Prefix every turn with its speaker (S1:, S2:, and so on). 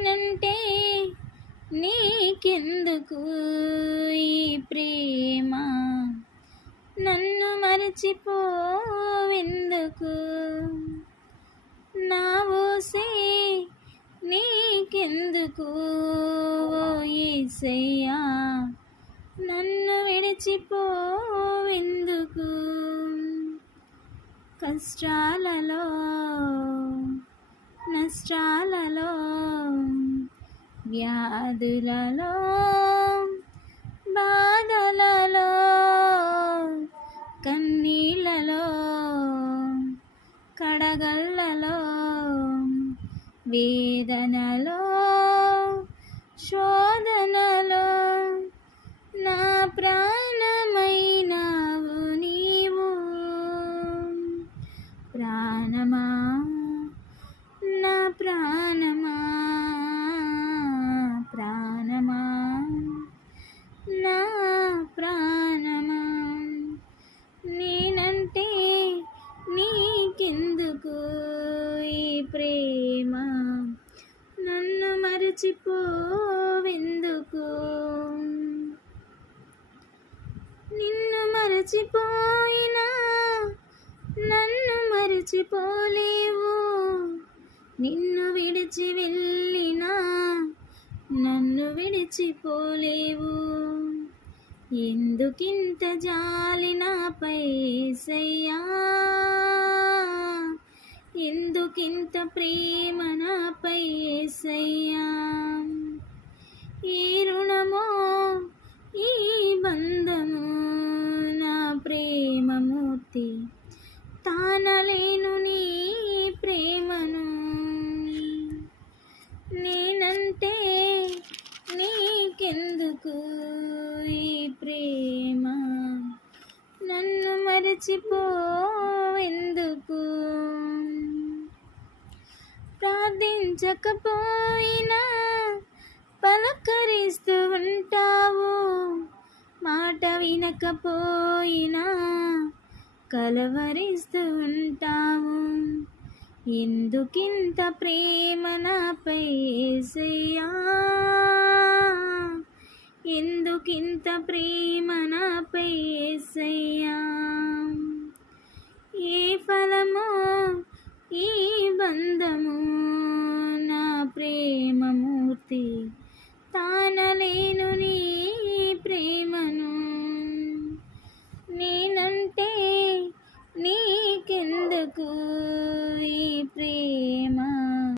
S1: నేనంటే నీకెందుకు ఈ ప్రేమ? నన్ను మరచిపోవెందుకు? నా ఓసే నీకెందుకు ఓ నన్ను విడిచిపోవెందుకు? కష్టాలలో నష్టాలు వ్యాధులలో బాధలలో కన్నీళ్ళలో కడగళ్ళలో వేదనలో శో ప్రేమ నన్ను మరచిపోవెందుకు? నిన్ను మరచిపోయినా నన్ను మరచిపోలేవు. నిన్ను విడిచి వెళ్ళినా నన్ను విడిచిపోలేవు. ఎందుకింత జాలి నాపై సయ్యా ఎందుకింత ప్రేమ నాపై ఏసయ్యా. ఈ రుణమో ఈ బంధము నా ప్రేమమూర్తి. తానలేను నీ ప్రేమను. నేనంటే నీకెందుకు ఈ ప్రేమ? నన్ను మరచిపో ఎందుకు ప్రార్థించకపోయినా పలకరిస్తూ ఉంటావు. మాట వినకపోయినా కలవరిస్తూ ఉంటావు. ఎందుకింత ప్రేమ నాపై యేసయ్యా ఎందుకింత ప్రేమ sempre